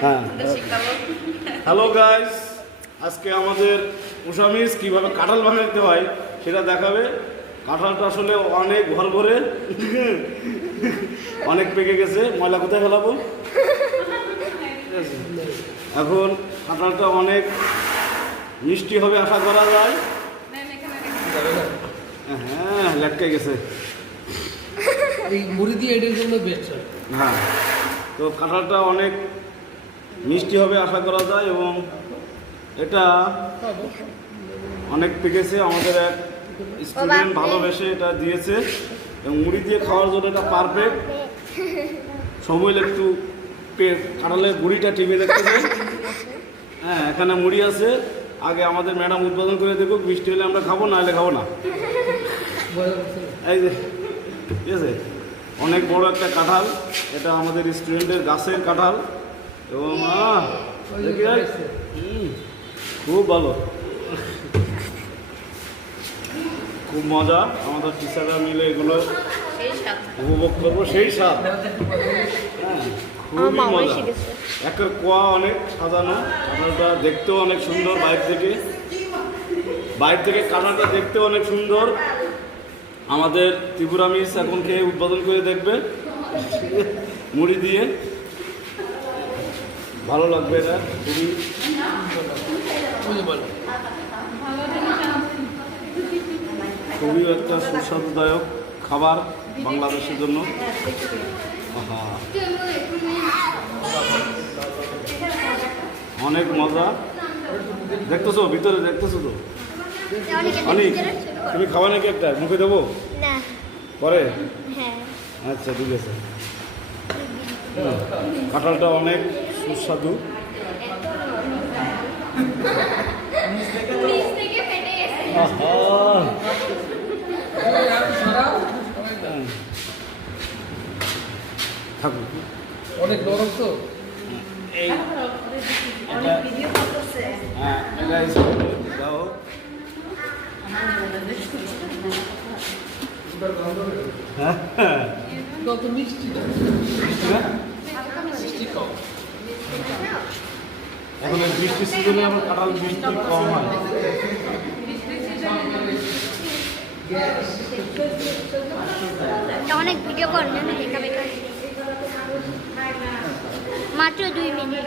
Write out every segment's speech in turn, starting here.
হ্যাঁ hello guys, আজকে আমাদের উষামিস কীভাবে কাঁঠাল বানাতে হয় সেটা দেখাবে। কাঁঠালটা আসলে অনেক ভর ভরে অনেক পেকে গেছে, ময়লা কোথায় ফেলাবো। এখন কাঁঠালটা অনেক মিষ্টি হবে আশা করা যায়। হ্যাঁ, লেটকে গেছে। এই মুড়ি দিয়ে এটার জন্য বেস্ট। হ্যাঁ, তো কাঁঠালটা অনেক মিষ্টি হবে আশা করা যায় এবং এটা অনেক পেকেছে। আমাদের এক স্টুডেন্ট ভালোবেসে এটা দিয়েছে এবং মুড়ি দিয়ে খাওয়ার জন্য এটা পারফেক্ট। সময় একটু কাঁঠালের গুঁড়িটা টিপে দেখতেছে। হ্যাঁ, এখানে মুড়ি আছে। আগে আমাদের ম্যাডাম উদ্বোধন করে দেখুক, মিষ্টি হলে আমরা খাবো, না হলে খাবো না। এই যে ঠিক আছে, অনেক বড় একটা কাঁঠাল। এটা আমাদের স্টুডেন্টের গাছের কাঁঠাল এবং খুব ভালো, খুব মজা। আমাদের টিচাররা মিলে এগুলো উপভোগ করবো, সেই স্বাদ। হ্যাঁ, খুবই মজা। একের কোয়া অনেক সাজানো, কাঁঠালটা দেখতেও অনেক সুন্দর। বাইরে থেকে কাঁঠালটা দেখতেও অনেক সুন্দর। আমাদের ত্রিপুরা মিস এখন খেয়ে উদ্বোধন করে দেখবে মুড়ি দিয়ে। ভালো লাগবে, এটা খুবই একটা সুস্বাদুদায়ক খাবার বাংলাদেশের জন্য। অনেক মজা। দেখতেছো ভিতরে, দেখতেছো তো অনেক। তুমি খাওয়া নাকি একটা মুখে দেবো পরে? আচ্ছা, ঠিক আছে। কাঁঠালটা অনেক সুস্বাদু। অনেক নরম তো। কত মিষ্টি না? মিষ্টি কম। এখন বৃষ্টির সিজনে আমার কাঁঠাল বৃষ্টি কম হয়। অনেক ভিডিও করেন না, দেখা বেকার মাত্র 2 মিনিট।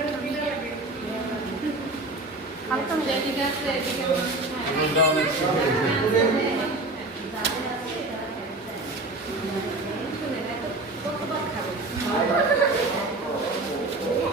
অনেক